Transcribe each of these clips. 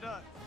louder.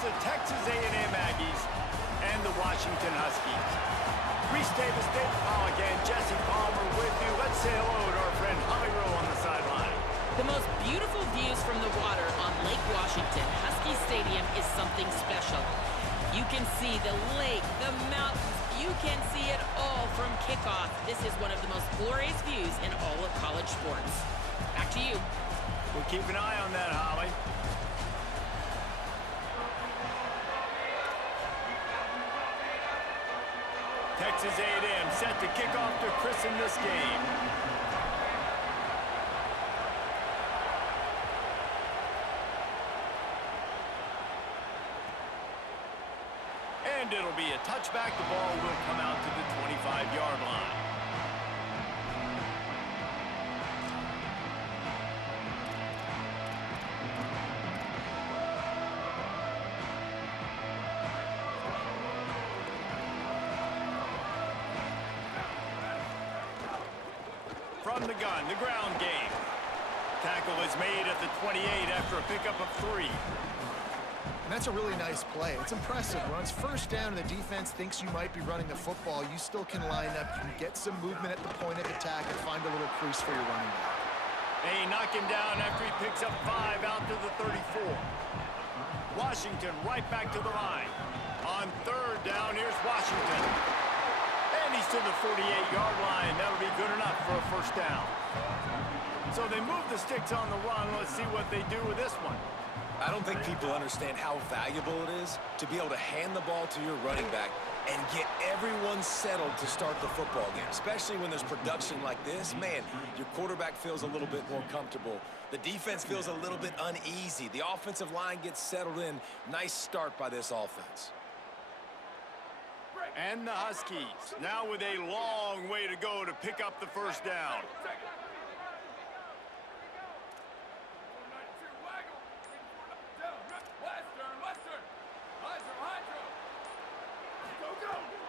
the Texas A&M Aggies and the Washington Huskies. Reese Davis, Dave Pollock, and Jesse Palmer with you. Let's say hello to our friend Holly Rowe on the sideline. The most beautiful views from the water on Lake Washington. Husky Stadium is something special. You can see the lake, the mountains. You can see it all from kickoff. This is one of the most glorious views in all of college sports. Back to you. We'll keep an eye on that, Holly. Texas A&M set to kick off to christen this game. And it'll be a touchback. The ball will come out to the 25-yard line. From the gun, the ground game. Tackle is made at the 28 after a pickup of 3. And that's a really nice play. It's impressive. When it's first down and the defense thinks you might be running the football, you still can line up, you can get some movement at the point of attack and find a little crease for your running back. They knock him down after he picks up 5 out to the 34. Washington right back to the line. On third down, here's Washington. And he's to the 48-yard line. That'll be good enough for a first down. So they move the sticks on the run. Let's see what they do with this one. I don't think people understand how valuable it is to be able to hand the ball to your running back and get everyone settled to start the football game, especially when there's production like this. Man, your quarterback feels a little bit more comfortable. The defense feels a little bit uneasy. The offensive line gets settled in. Nice start by this offense. And the Huskies now with a long way to go to pick up the first down.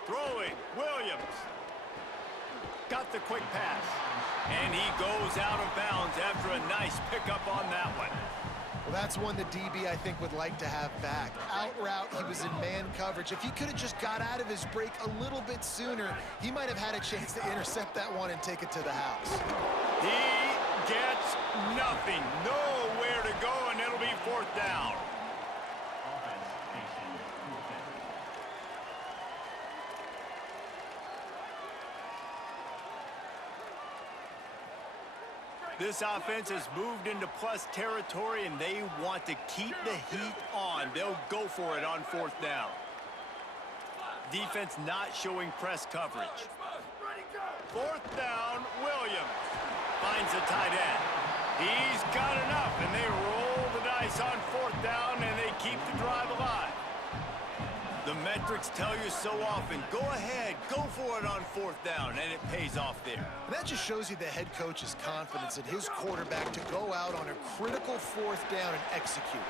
Throwing, Williams. Got the quick pass. And he goes out of bounds after a nice pickup on that one. Well, that's one the DB, I think, would like to have back. Out route, he was in man coverage. If he could have just got out of his break a little bit sooner, he might have had a chance to intercept that one and take it to the house. He gets nothing. Nowhere to go, and it'll be fourth down. This offense has moved into plus territory, and they want to keep the heat on. They'll go for it on fourth down. Defense not showing press coverage. Fourth down, Williams finds a tight end. He's got enough, and they roll the dice on fourth down, and they keep the drive alive. The metrics tell you so often, go ahead, go for it on fourth down, and it pays off there. And that just shows you the head coach's confidence in his quarterback to go out on a critical fourth down and execute.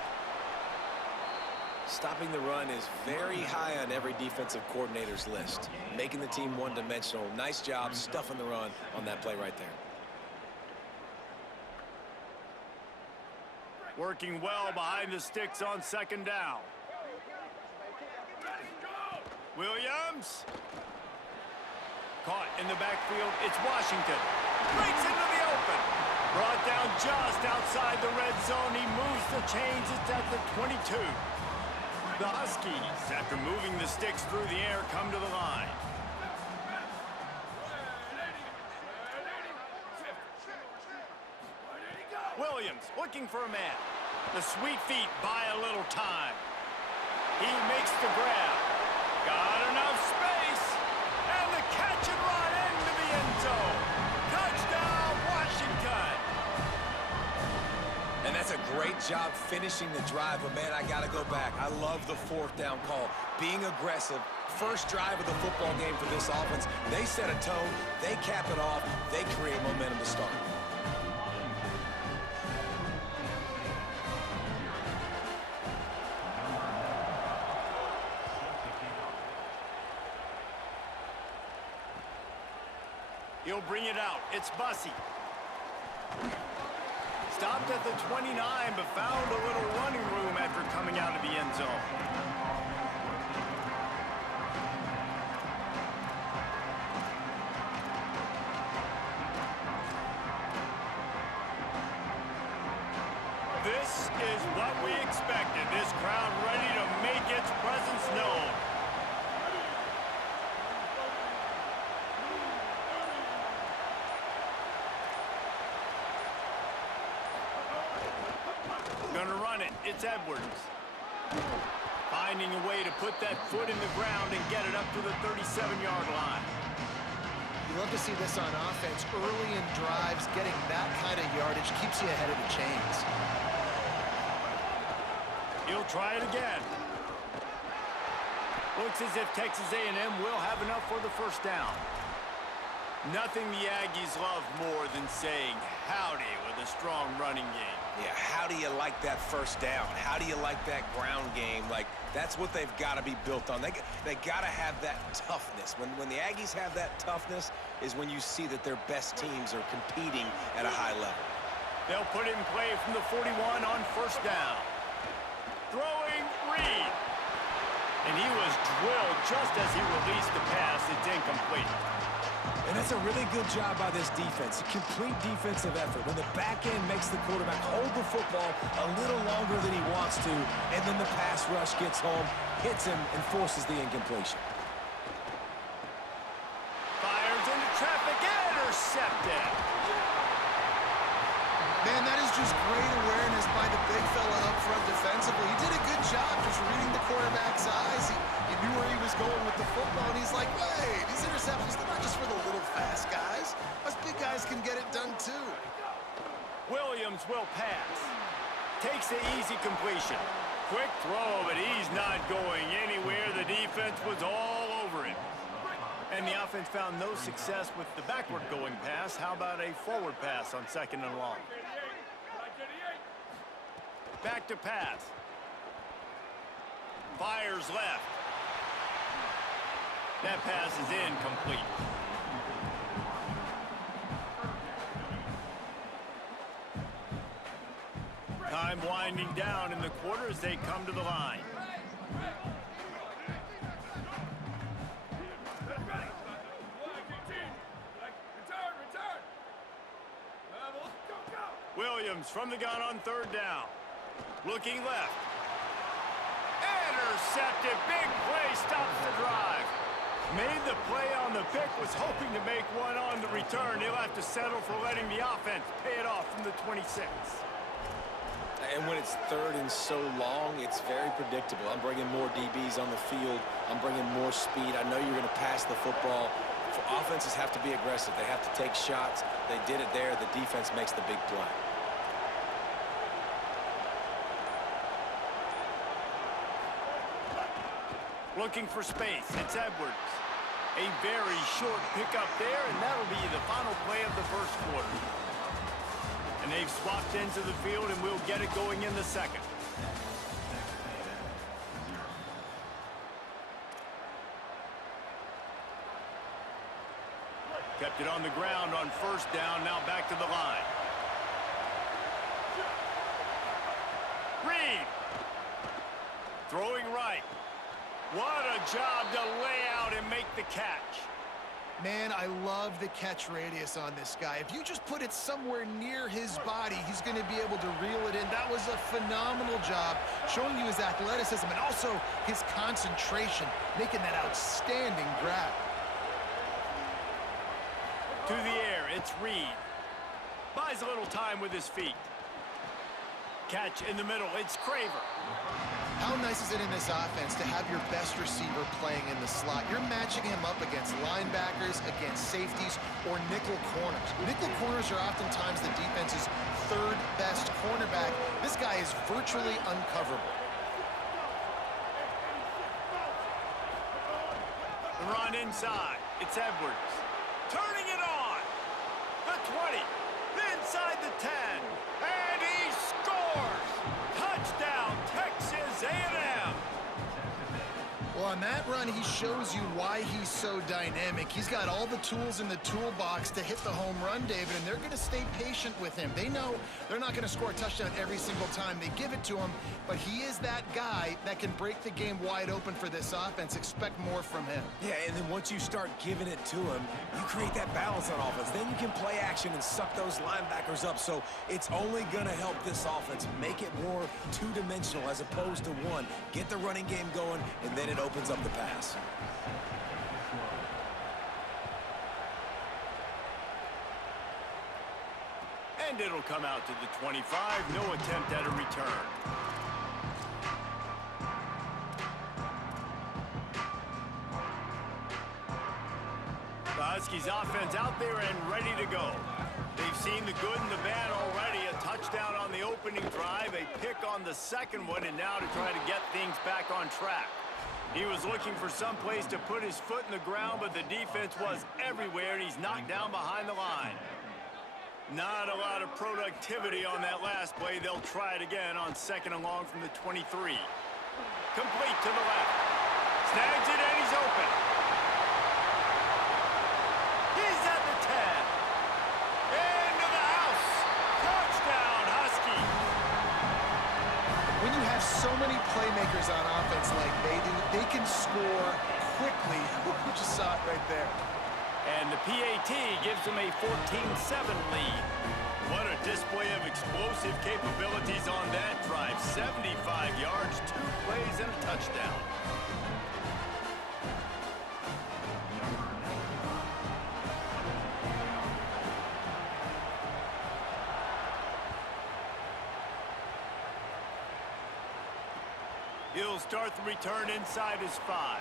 Stopping the run is very high on every defensive coordinator's list. Making the team one-dimensional. Nice job stuffing the run on that play right there. Working well behind the sticks on second down. Williams. Caught in the backfield. It's Washington. Breaks into the open. Brought down just outside the red zone. He moves the chains. It's at the 22. The Huskies, after moving the sticks through the air, come to the line. Williams looking for a man. The sweet feet buy a little time. He makes the grab. Got enough space. And the catch and run into the end zone. Touchdown, Washington. And that's a great job finishing the drive. But, man, I got to go back. I love the fourth down call. Being aggressive. First drive of the football game for this offense. They set a tone. They cap it off. They create momentum to start. He'll bring it out. It's Bussey. stopped at the 29, but found a little running room after coming out of the end zone. This is what we expected. This crowd ready to make its presence known. Gonna run it. It's Edwards. Finding a way to put that foot in the ground and get it up to the 37-yard line. You love to see this on offense. Early in drives, getting that kind of yardage keeps you ahead of the chains. He'll try it again. Looks as if Texas A&M will have enough for the first down. Nothing the Aggies love more than saying howdy with a strong running game. Yeah, how do you like that first down? How do you like that ground game? Like, that's what they've got to be built on. They got to have that toughness. When the Aggies have that toughness is when you see that their best teams are competing at a high level. They'll put it in play from the 41 on first down. Throwing Reed. And he was drilled just as he released the pass. It's incomplete. And that's a really good job by this defense. A complete defensive effort. When the back end makes the quarterback hold the football a little longer than he wants to, and then the pass rush gets home, hits him, and forces the incompletion. Fires into traffic, intercepted. Man, that is just great awareness by the big fella up front defensively. He did a good job just reading the quarterback's eyes. He knew where he was going with the football, and he's like, wait, these interceptions, they're not just for the little fast guys. Us big guys can get it done too. Williams will pass. Takes the easy completion. Quick throw, but he's not going anywhere. The defense was all over him. And the offense found no success with the backward going pass. How about a forward pass on second and long? Back to pass. Fires left. That pass is incomplete. Time winding down in the quarter as they come to the line. Williams from the gun on third down. Looking left. Intercepted. Big play. Stops the drive. Made the play on the pick. Was hoping to make one on the return. He'll have to settle for letting the offense pay it off from the 26. And when it's third and so long, it's very predictable. I'm bringing more DBs on the field. I'm bringing more speed. I know you're going to pass the football. Offenses have to be aggressive. They have to take shots. They did it there. The defense makes the big play. Looking for space. It's Edwards. A very short pickup there, and that'll be the final play of the first quarter. And they've swapped into the field, and we'll get it going in the second. Kept it on the ground on first down, now back to the line. Reed. Throwing right. What a job to lay out and make the catch. Man, I love the catch radius on this guy. If you just put it somewhere near his body, he's going to be able to reel it in. That was a phenomenal job, showing you his athleticism and also his concentration, making that outstanding grab. To the air, it's Reed. Buys a little time with his feet. Catch in the middle, it's Craver. How nice is it in this offense to have your best receiver playing in the slot? You're matching him up against linebackers, against safeties, or nickel corners. Nickel corners are oftentimes the defense's third best cornerback. This guy is virtually uncoverable. The run inside, it's Edwards. Turning it on. The 20, inside the 10, and he scores! Touchdown, Texas A&M! Well, on that run, he shows you why he's so dynamic. He's got all the tools in the toolbox to hit the home run, David, and they're going to stay patient with him. They know they're not going to score a touchdown every single time they give it to him, but he is that guy that can break the game wide open for this offense. Expect more from him. Yeah, and then once you start giving it to him, you create that balance on offense. Then you can play action and suck those linebackers up. So it's only going to help this offense make it more two-dimensional as opposed to one. Get the running game going, and then it opens up the pass. And it'll come out to the 25. No attempt at a return. The Huskies offense out there and ready to go. They've seen the good and the bad already. A touchdown on the opening drive, a pick on the second one, and now to try to get things back on track. He was looking for some place to put his foot in the ground, but the defense was everywhere, and he's knocked down behind the line. Not a lot of productivity on that last play. They'll try it again on second and long from the 23. Complete to the left. Snags it, and he's open. He's at the 10. Into the house. Touchdown, Husky. When you have so many playmakers on offense like they do, they can score quickly. You just saw it right there. And the PAT gives them a 14-7 lead. What a display of explosive capabilities on that drive. 75 yards, 2 plays, and a touchdown. He'll start the return inside his 5.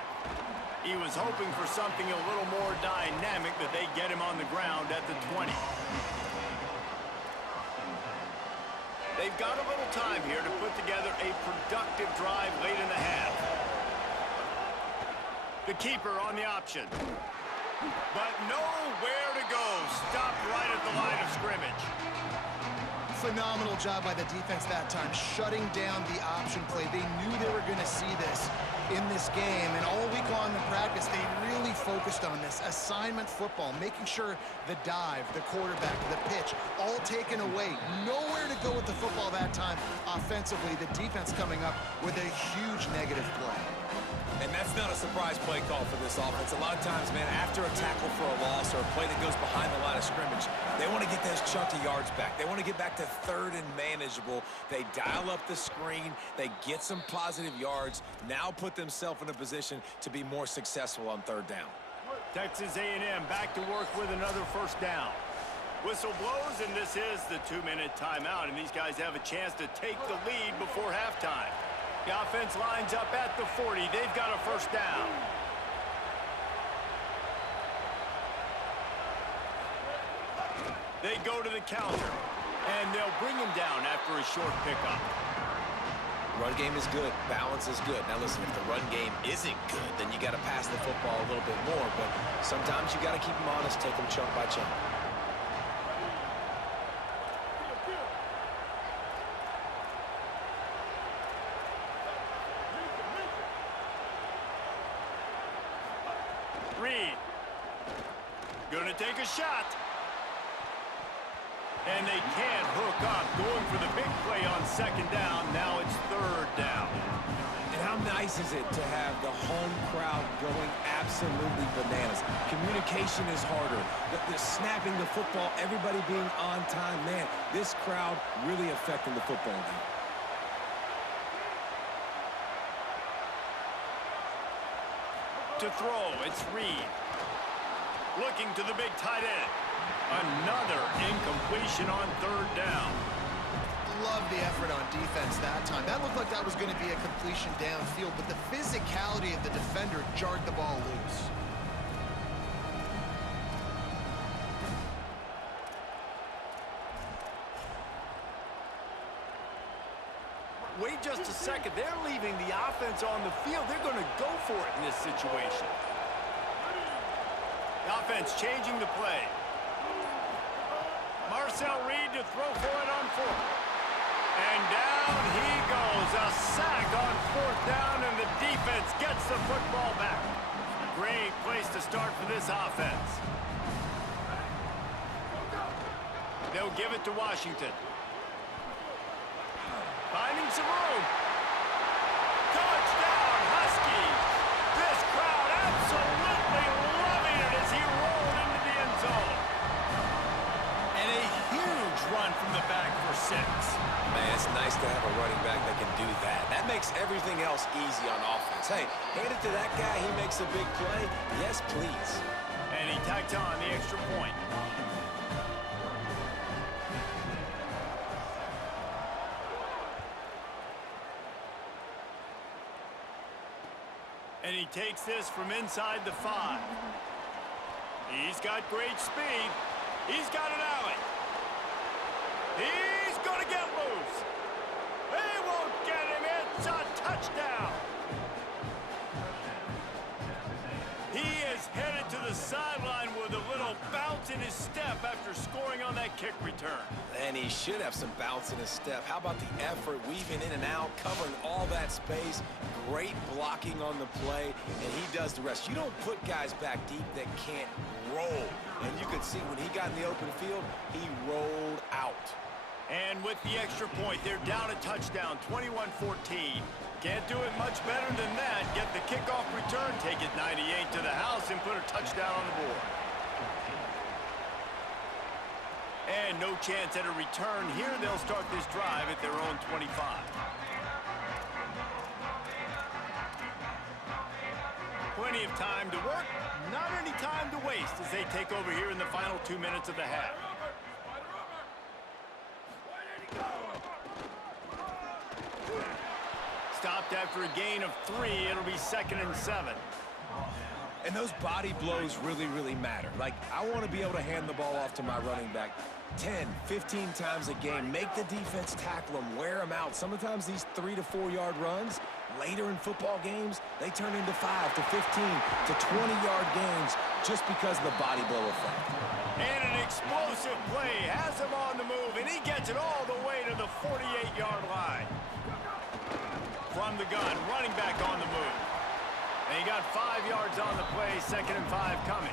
He was hoping for something a little more dynamic, but they get him on the ground at the 20. They've got a little time here to put together a productive drive late in the half. The keeper on the option. But nowhere to go. Stopped right at the line of scrimmage. Phenomenal job by the defense that time, shutting down the option play. They knew they were going to see this in this game, and all week long in practice, they really focused on this. Assignment football, making sure the dive, the quarterback, the pitch, all taken away. Nowhere to go with the football that time offensively. The defense coming up with a huge negative play. And that's not a surprise play call for this offense. A lot of times, man, after a tackle for a loss or a play that goes behind the line of scrimmage, they want to get those chunky yards back. They want to get back to third and manageable. They dial up the screen. They get some positive yards. Now put themselves in a position to be more successful on third down. Texas A&M back to work with another first down. Whistle blows, and this is the 2-minute timeout, and these guys have a chance to take the lead before halftime. The offense lines up at the 40. They've got a first down. They go to the counter, and they'll bring him down after a short pickup. Run game is good. Balance is good. Now, listen, if the run game isn't good, then you got to pass the football a little bit more, but sometimes you got to keep them honest, take them chunk by chunk. Reed. Gonna take a shot. And they can't hook up. Going for the big play on second down. Now it's third down. And how nice is it to have the home crowd going absolutely bananas? Communication is harder. The snapping the football, everybody being on time. Man, this crowd really affecting the football game. To throw, it's Reed. Looking to the big tight end. Another incompletion on third down. Love the effort on defense that time. That looked like that was going to be a completion downfield, but the physicality of the defender jarred the ball loose. Wait just a second. They're leaving the offense on the field. They're going to go for it in this situation. The offense changing the play. Marcel Reed to throw for it on fourth. And down he goes. A sack on fourth down, and the defense gets the football back. Great place to start for this offense. They'll give it to Washington. Finding some room. Touchdown, Huskies! This crowd absolutely loving it as he rolled into the end zone. And a huge run from the back for 6. Man, it's nice to have a running back that can do that. That makes everything else easy on offense. Hey, hand it to that guy, he makes a big play. Yes, please. And he tacked on the extra point. And he takes this from inside the 5. He's got great speed. He's got an alley. He's going to get loose. They won't get him. It's a touchdown. He is headed to the sideline with a little bounce in his step after scoring on that kick return. And he should have some bounce in his step. How about the effort, weaving in and out, covering all that space, great blocking on the play, and he does the rest. You don't put guys back deep that can't roll. And you could see when he got in the open field, he rolled out. And with the extra point, they're down a touchdown, 21-14. Can't do it much better than that. Get the kickoff return, take it 98 to the house, and put a touchdown on the board. And no chance at a return here. They'll start this drive at their own 25. Plenty of time to work, not any time to waste as they take over here in the final 2 minutes of the half. Stopped after a gain of 3. It'll be 2nd and 7. And those body blows really, really matter. Like, I want to be able to hand the ball off to my running back 10, 15 times a game. Make the defense tackle them, wear them out. Sometimes these 3 to 4 yard runs, later in football games, they turn into 5 to 15 to 20-yard gains just because of the body blow effect. And an explosive play has him on the move, and he gets it all the way to the 48-yard line. From the gun, running back on the move. And he got 5 yards on the play, 2nd and 5 coming.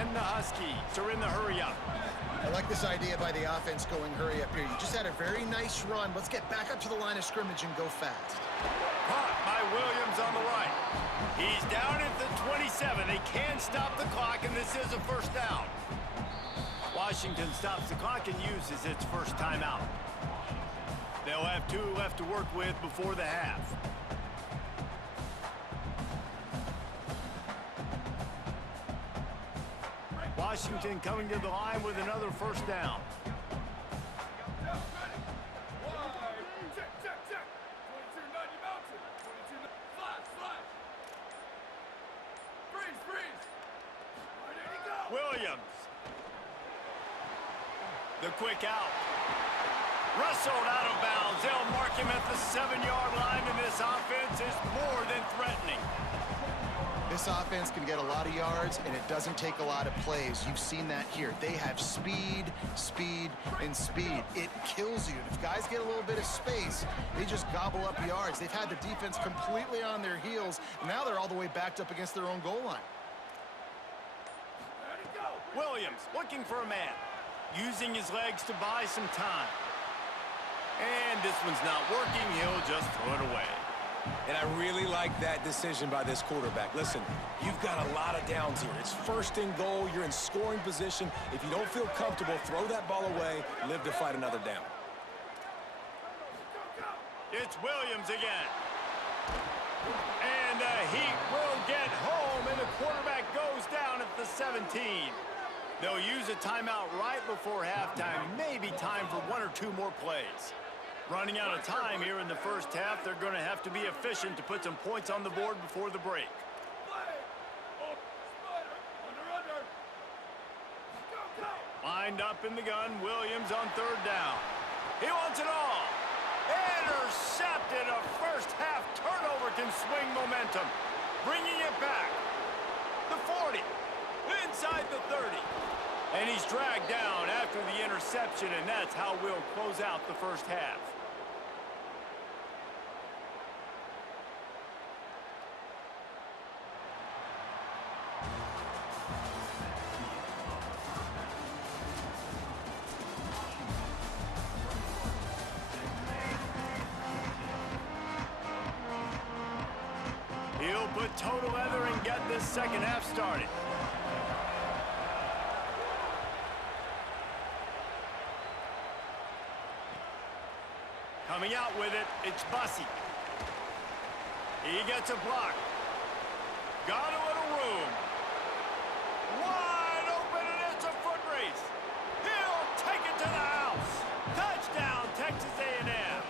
And the Huskies are in the hurry-up. I like this idea by the offense going hurry up here. You just had a very nice run. Let's get back up to the line of scrimmage and go fast. Caught by Williams on the right. He's down at the 27. They can stop the clock, and this is a first down. Washington stops the clock and uses its first timeout. They'll have 2 left to work with before the half. Washington coming to the line with another first down. Williams. The quick out. Wrestled out of bounds. They'll mark him at the 7-yard line, and this offense is more than threatening. This offense can get a lot of yards, and it doesn't take a lot of plays. You've seen that here. They have speed, speed, and speed. It kills you. If guys get a little bit of space, they just gobble up yards. They've had the defense completely on their heels, and now they're all the way backed up against their own goal line. Williams looking for a man, using his legs to buy some time. And this one's not working. He'll just throw it away. And I really like that decision by this quarterback. Listen, you've got a lot of downs here. It's 1st and goal. You're in scoring position. If you don't feel comfortable, throw that ball away. Live to fight another down. It's Williams again. And the Heat will get home, and the quarterback goes down at the 17. They'll use a timeout right before halftime. Maybe time for 1 or 2 more plays. Running out of time here in the first half, they're going to have to be efficient to put some points on the board before the break. Lined up in the gun, Williams on 3rd down. He wants it all. Intercepted. A first half turnover can swing momentum. Bringing it back. The 40. Inside the 30. And he's dragged down after the interception, and that's how we'll close out the first half. He'll put total leather and get this second half started. Coming out with it, it's Bussey. He gets a block. Got a little room. Wide open, and it's a foot race. He'll take it to the house. Touchdown, Texas A&M.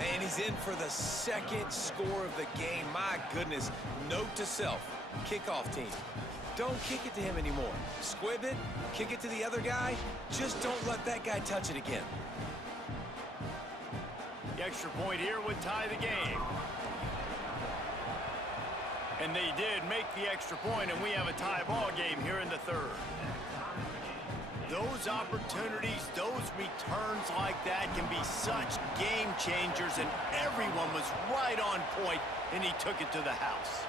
And he's in for the second score of the game. My goodness. Note to self, kickoff team. Don't kick it to him anymore. Squib it, kick it to the other guy. Just don't let that guy touch it again. The extra point here would tie the game. And they did make the extra point, and we have a tie ball game here in the third. Those opportunities, those returns like that can be such game changers, and everyone was right on point, and he took it to the house.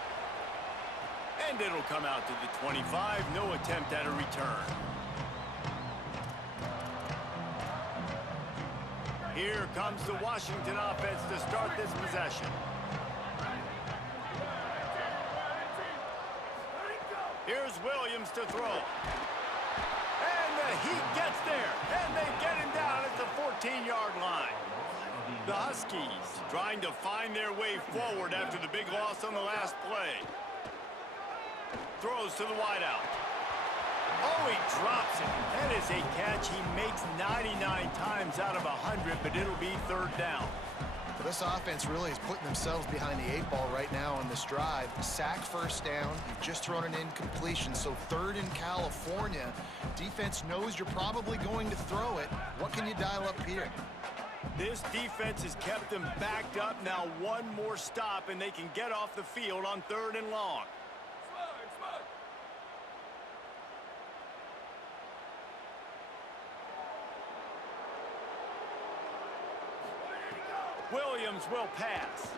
And it'll come out to the 25, no attempt at a return. Here comes the Washington offense to start this possession. Here's Williams to throw. And the Heat gets there, and they get him down at the 14-yard line. The Huskies trying to find their way forward after the big loss on the last play. Throws to the wideout. Oh, he drops it. That is a catch he makes 99 times out of 100, but it'll be third down. Well, this offense really is putting themselves behind the 8 ball right now on this drive. Sack first down. You've just thrown an incompletion, so third in California. Defense knows you're probably going to throw it. What can you dial up here? This defense has kept them backed up. Now one more stop, and they can get off the field on third and long. Williams will pass.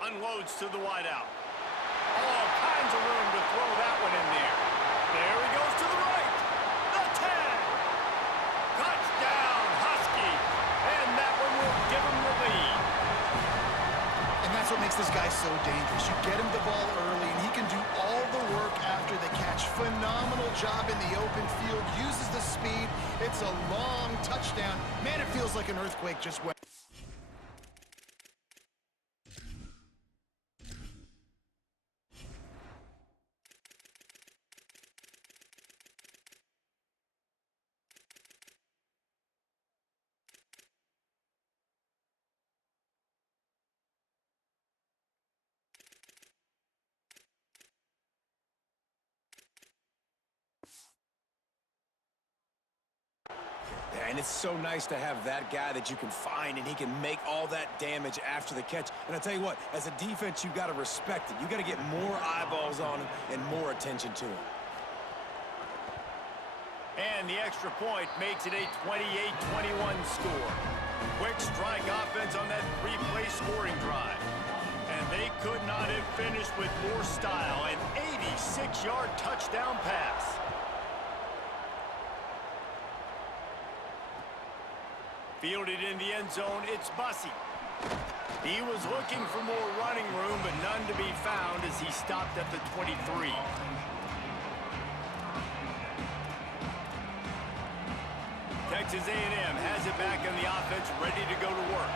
Unloads to the wideout. All kinds of room to throw that one in there. There he goes to the right. The 10. Touchdown, Huskies. And that one will give him the lead. And that's what makes this guy so dangerous. You get him the ball early, and he can do all the work after the catch. Phenomenal job in the open field. Uses the speed. It's a long touchdown. Man, it feels like an earthquake just went. And it's so nice to have that guy that you can find, and he can make all that damage after the catch. And I tell you what, as a defense, you've got to respect it. You've got to get more eyeballs on him and more attention to him. And the extra point makes it a 28-21 score. Quick strike offense on that 3-play scoring drive. And they could not have finished with more style. An 86-yard touchdown pass. Fielded in the end zone, it's Bussey. He was looking for more running room, but none to be found as he stopped at the 23. Texas A&M has it back on the offense, ready to go to work.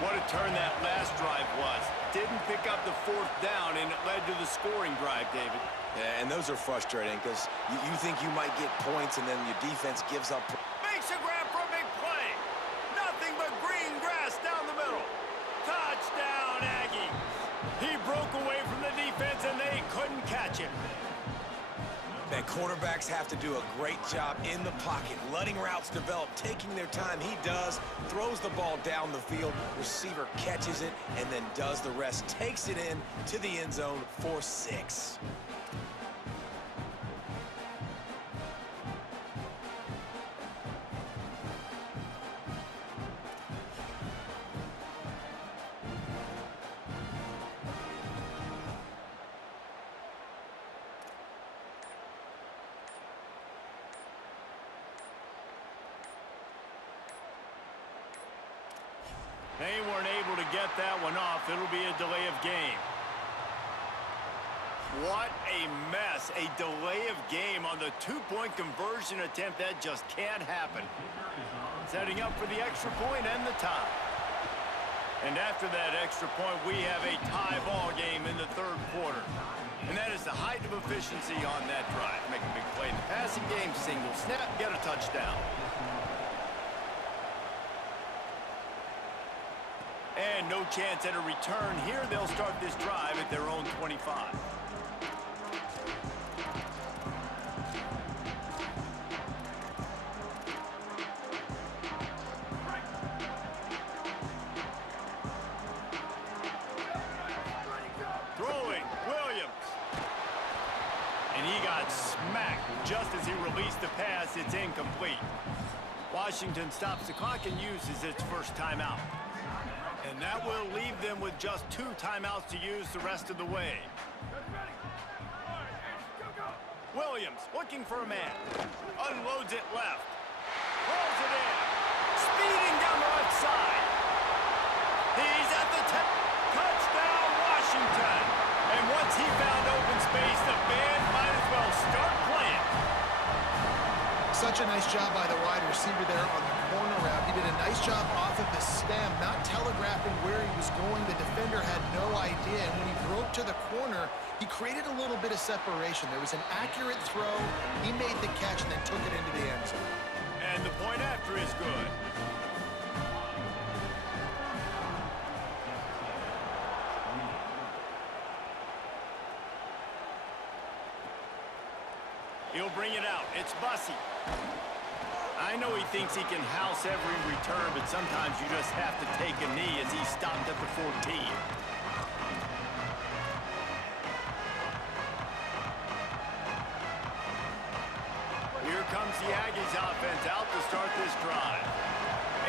What a turn that last drive was. Didn't pick up the fourth down, and it led to the scoring drive, David. Yeah, and those are frustrating because you think you might get points, and then your defense gives up. Makes a grab for a big play. Nothing but green grass down the middle. Touchdown, Aggies. He broke away from the defense, and they couldn't catch him. Man, quarterbacks have to do a great job in the pocket, letting routes develop, taking their time. He does, throws the ball down the field, receiver catches it, and then does the rest, takes it in to the end zone for 6. They weren't able to get that one off. It'll be a delay of game. What a mess. A delay of game on the two-point conversion attempt. That just can't happen. Setting up for the extra point and the tie. And after that extra point, we have a tie ball game in the third quarter. And that is the height of efficiency on that drive. Make a big play in the passing game, single snap, get a touchdown. And no chance at a return here. They'll start this drive at their own 25. Throwing, Williams. And he got smacked just as he released the pass. It's incomplete. Washington stops the clock and uses its first timeout. And that will leave them with just 2 timeouts to use the rest of the way. Williams looking for a man. Unloads it left. Rolls it in. Speeding down the left side. He's at the 10. Touchdown, Washington. And once he found open space, the band might as well start playing. Such a nice job by the wide receiver there on the corner route. He did a nice job off of the stem, not telegraphing where he was going. The defender had no idea, and when he broke to the corner, he created a little bit of separation. There was an accurate throw. He made the catch and then took it into the end zone. And the point after is good. He'll bring it out. It's Bussey. I know he thinks he can house every return, but sometimes you just have to take a knee as he stopped at the 14. Here comes the Aggies offense out to start this drive.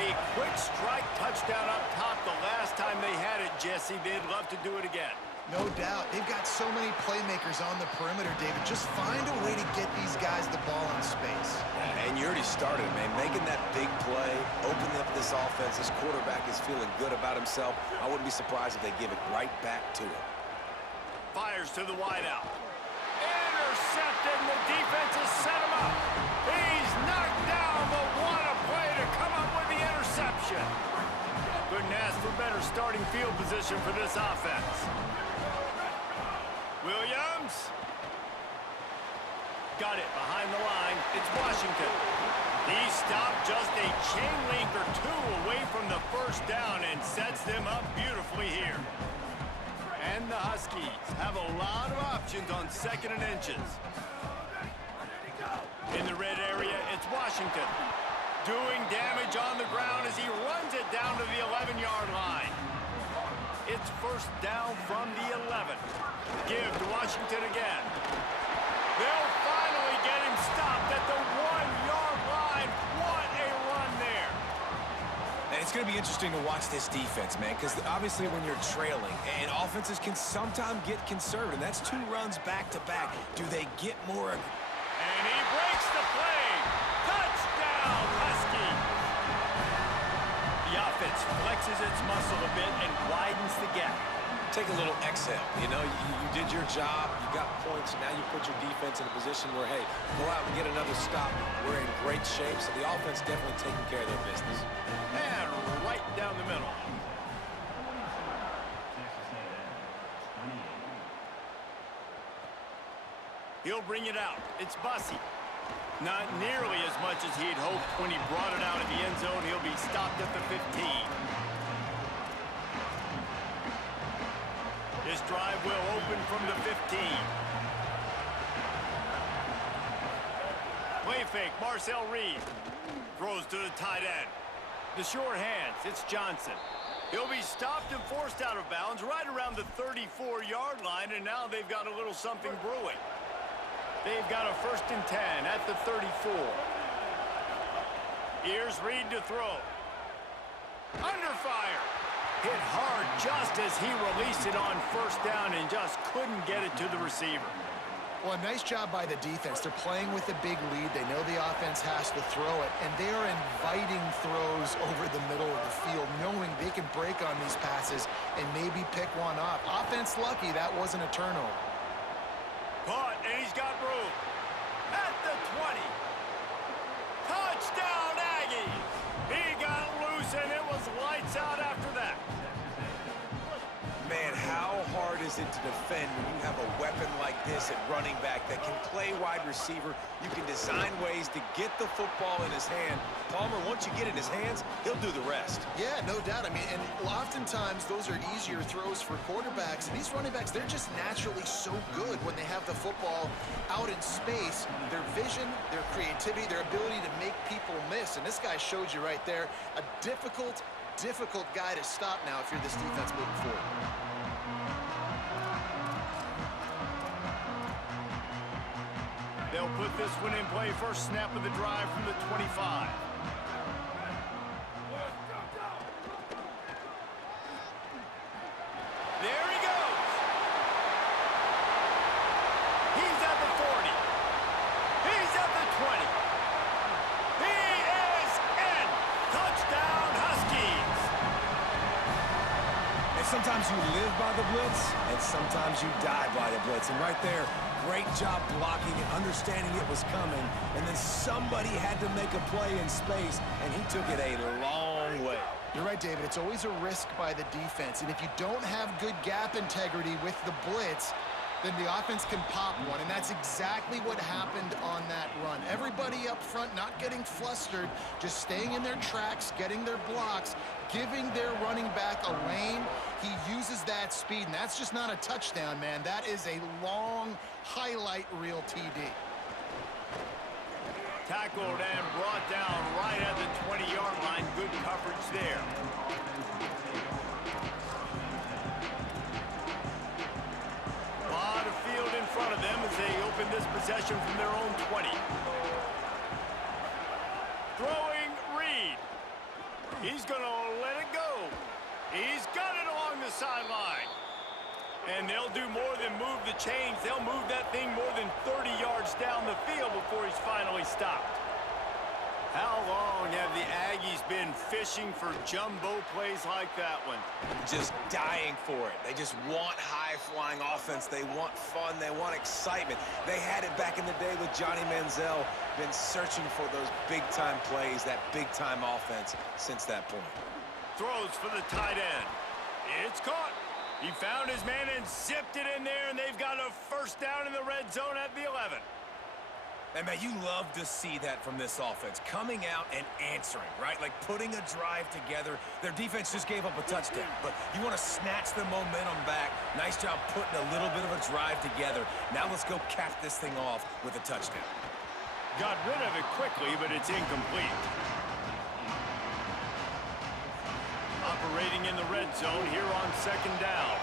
A quick strike touchdown up top the last time they had it, Jesse. They'd love to do it again. No doubt. They've got so many playmakers on the perimeter, David. Just find a way to get these guys the ball in space. And you already started, man. Making that big play, opening up this offense. This quarterback is feeling good about himself. I wouldn't be surprised if they give it right back to him. Fires to the wideout. Intercepted, and the defense has set him up. He's knocked down, but what a play to come up with the interception. Couldn't ask for better starting field position for this offense. Williams. Got it behind the line. It's Washington. He stopped just a chain link or 2 away from the first down and sets them up beautifully here. And the Huskies have a lot of options on 2nd and inches. In the red area, it's Washington. Doing damage on the ground as he runs it down to the 11-yard line. It's first down from the 11. Give to Washington again. They'll finally get him stopped at the 1-yard line. What a run there. And it's going to be interesting to watch this defense, man, because obviously when you're trailing, and offenses can sometimes get conservative. That's 2 runs back-to-back. Do they get more? And he breaks the play. Touchdown, Huskies. The offense flexes its muscle a bit and widens the gap. Take a little exhale. You know, you did your job. You got points. Now you put your defense in a position where, hey, go out and get another stop. We're in great shape, so the offense definitely taking care of their business. And right down the middle. He'll bring it out. It's Bussey. Not nearly as much as he'd hoped when he brought it out of the end zone. He'll be stopped at the 15. This drive will open from the 15. Play fake, Marcel Reed. Throws to the tight end. The sure hands, it's Johnson. He'll be stopped and forced out of bounds right around the 34-yard line, and now they've got a little something brewing. They've got a 1st and 10 at the 34. Here's Reed to throw. Under fire. Hit hard just as he released it on 1st down and just couldn't get it to the receiver. Well, a nice job by the defense. They're playing with a big lead. They know the offense has to throw it, and they are inviting throws over the middle of the field, knowing they can break on these passes and maybe pick one off. Offense lucky that wasn't a turnover. Caught, and he's got room. At the 20. Touchdown, Aggies! He got loose, and it was lights out after that. Man, how hard is it to defend when you have a weapon like this at running back that can play wide receiver? You can design ways to get the football in his hand. Palmer, once you get it in his hands, he'll do the rest. Yeah, no doubt. I mean, and oftentimes those are easier throws for quarterbacks. And these running backs, they're just naturally so good when they have the football out in space. Their vision, their creativity, their ability to make people miss. And this guy showed you right there, a difficult guy to stop now if you're this defense moving forward. They'll put this one in play. First snap of the drive from the 25. There he goes. He's at the 40. He's at the 20. He is in. Touchdown, Huskies. And sometimes you live by the blitz, and sometimes you die by the blitz. And right there, great job blocking and understanding it was coming. And then somebody had to make a play in space, and he took it a long way. You're right, David. It's always a risk by the defense. And if you don't have good gap integrity with the blitz, then the offense can pop one. And that's exactly what happened on that run. Everybody up front not getting flustered, just staying in their tracks, getting their blocks, giving their running back a lane. He uses that speed, and that's just not a touchdown, man. That is a long highlight reel TD. Tackled and brought down right at the 20-yard line. Good coverage there. A lot of field in front of them as they open this possession from their own 20. Throwing Reed. He's going to let it go. He's got it along the sideline. And they'll do more than move the chains. They'll move that thing more than 30 yards down the field before he's finally stopped. How long have the Aggies been fishing for jumbo plays like that one? Just dying for it. They just want high-flying offense. They want fun. They want excitement. They had it back in the day with Johnny Manziel. Been searching for those big-time plays, that big-time offense since that point. Throws for the tight end. It's caught. He found his man and zipped it in there, and they've got a first down in the red zone at the 11. And, man, you love to see that from this offense. Coming out and answering, right? Like putting a drive together. Their defense just gave up a touchdown, but you want to snatch the momentum back. Nice job putting a little bit of a drive together. Now let's go cap this thing off with a touchdown. Got rid of it quickly, but it's incomplete. Operating in the red zone here on second down.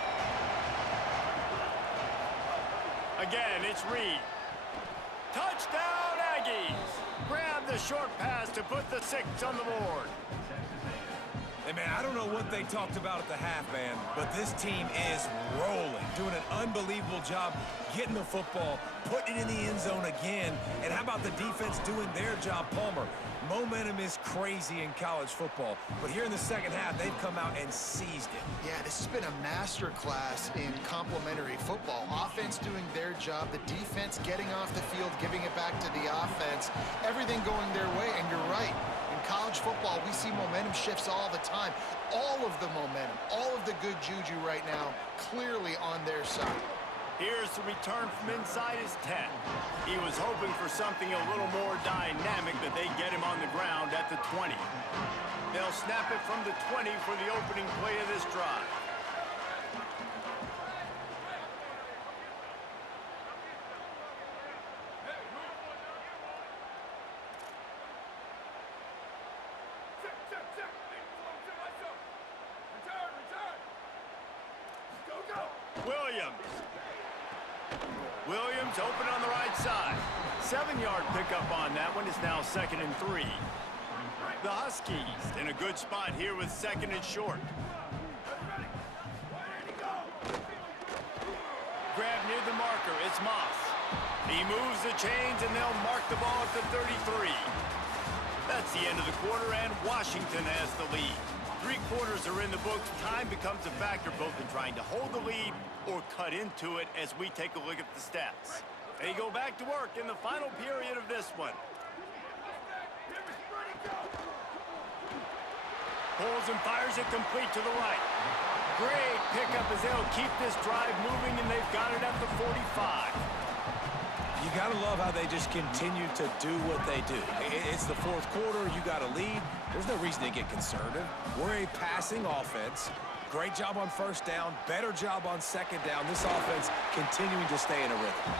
Again, it's Reed. Touchdown, Aggies! Grab the short pass to put the 6 on the board. Hey, man, I don't know what they talked about at the half, man, but this team is rolling, doing an unbelievable job getting the football, putting it in the end zone again. And how about the defense doing their job, Palmer? Momentum is crazy in college football, but here in the second half, they've come out and seized it. Yeah, this has been a master class in complementary football. Offense doing their job, the defense getting off the field, giving it back to the offense, everything going their way. And you're right, in college football, we see momentum shifts all the time. All of the momentum, all of the good juju right now, clearly on their side. Here's the return from inside his 10. He was hoping for something a little more dynamic, but they get him on the ground at the 20. They'll snap it from the 20 for the opening play of this drive. Williams open on the right side. 7-yard pickup on that one. Is now 2nd and 3. The Huskies in a good spot here with 2nd and short. Grab near the marker. It's Moss. He moves the chains, and they'll mark the ball at the 33. That's the end of the quarter, and Washington has the lead. 3 quarters are in the books. Time becomes a factor both in trying to hold the lead or cut into it as we take a look at the stats. They go back to work in the final period of this one. Pulls and fires it complete to the right. Great pickup as they'll keep this drive moving, and they've got it at the 45. You got to love how they just continue to do what they do. It's the 4th quarter. You got a lead. There's no reason to get conservative. We're a passing offense. Great job on 1st down. Better job on 2nd down. This offense continuing to stay in a rhythm.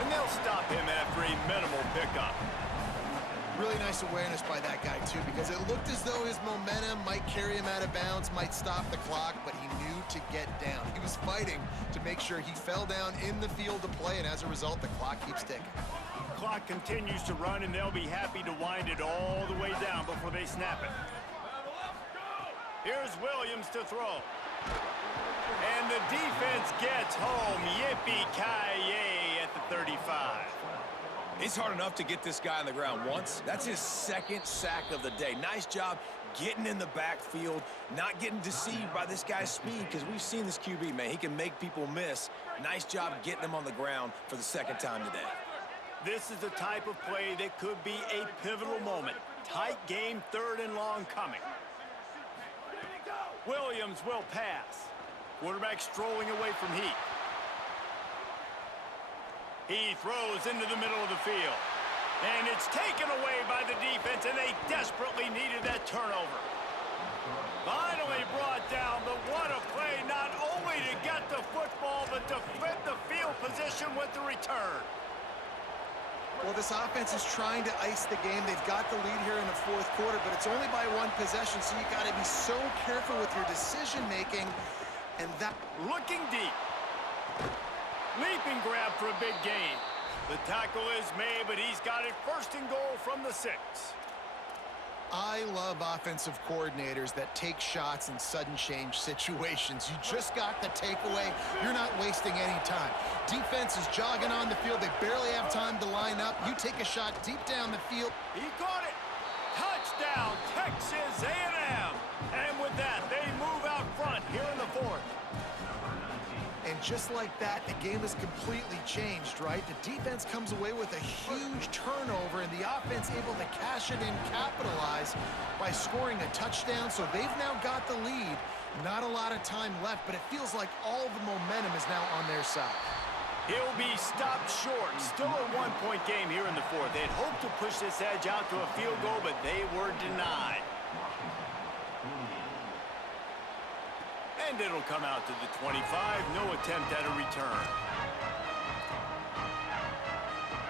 And they'll stop him after a minimal pickup. Really nice awareness by that guy, too, because it looked as though his momentum might carry him out of bounds, might stop the clock, but he knew to get down. He was fighting to make sure he fell down in the field to play, and as a result, the clock keeps ticking. Clock continues to run, and they'll be happy to wind it all the way down before they snap it. Here's Williams to throw. And the defense gets home. Yippee-ki-yay at the 35. It's hard enough to get this guy on the ground once. That's his 2nd sack of the day. Nice job getting in the backfield, not getting deceived by this guy's speed, because we've seen this QB, man. He can make people miss. Nice job getting him on the ground for the 2nd time today. This is the type of play that could be a pivotal moment. Tight game, 3rd and long coming. Williams will pass. Quarterback strolling away from Heath. He throws into the middle of the field. And it's taken away by the defense, and they desperately needed that turnover. Finally brought down, but what a play, not only to get the football, but to flip the field position with the return. Well, this offense is trying to ice the game. They've got the lead here in the 4th quarter, but it's only by 1 possession, so you got to be so careful with your decision-making. And that... Looking deep. Leaping grab for a big gain. The tackle is made, but he's got it 1st and goal from the 6. I love offensive coordinators that take shots in sudden change situations. You just got the takeaway. You're not wasting any time. Defense is jogging on the field. They barely have time to line up. You take a shot deep down the field. He caught it. Touchdown, Texas A&M. And with that, they move out front here in the 4th. And just like that, the game is completely changed, right? The defense comes away with a huge turnover, and the offense able to cash it in, capitalize by scoring a touchdown. So they've now got the lead. Not a lot of time left, but it feels like all the momentum is now on their side. He'll be stopped short. Still a 1-point game here in the 4th. They'd hoped to push this edge out to a field goal, but they were denied. And it'll come out to the 25. No attempt at a return.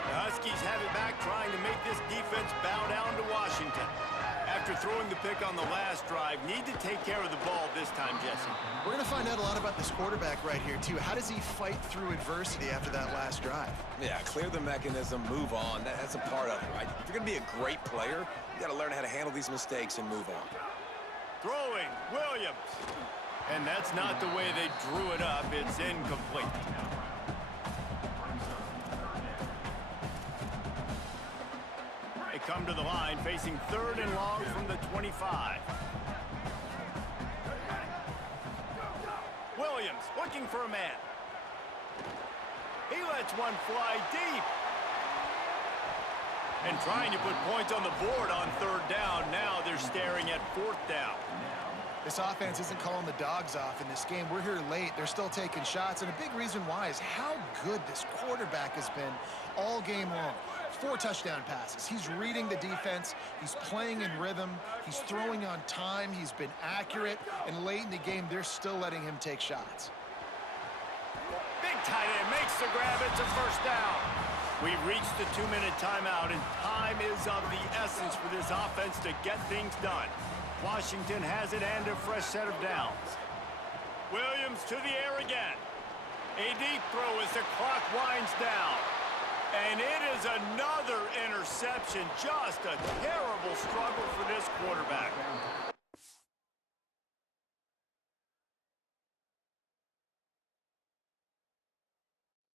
The Huskies have it back, trying to make this defense bow down to Washington. After throwing the pick on the last drive, need to take care of the ball this time, Jesse. We're going to find out a lot about this quarterback right here, too. How does he fight through adversity after that last drive? Yeah, clear the mechanism, move on. That's a part of it, right? If you're going to be a great player, you got to learn how to handle these mistakes and move on. Throwing, Williams. And that's not the way they drew it up. It's incomplete. They come to the line, facing 3rd and long from the 25. Williams looking for a man. He lets one fly deep. And trying to put points on the board on 3rd down. Now they're staring at 4th down. This offense isn't calling the dogs off in this game. We're here late. They're still taking shots, and a big reason why is how good this quarterback has been all game long. 4 touchdown passes. He's reading the defense. He's playing in rhythm. He's throwing on time. He's been accurate, and late in the game, they're still letting him take shots. Big tight end makes the grab. It's a 1st down. We've reached the 2-minute timeout, and time is of the essence for this offense to get things done. Washington has it and a fresh set of downs. Williams to the air again. A deep throw as the clock winds down. And it is another interception. Just a terrible struggle for this quarterback.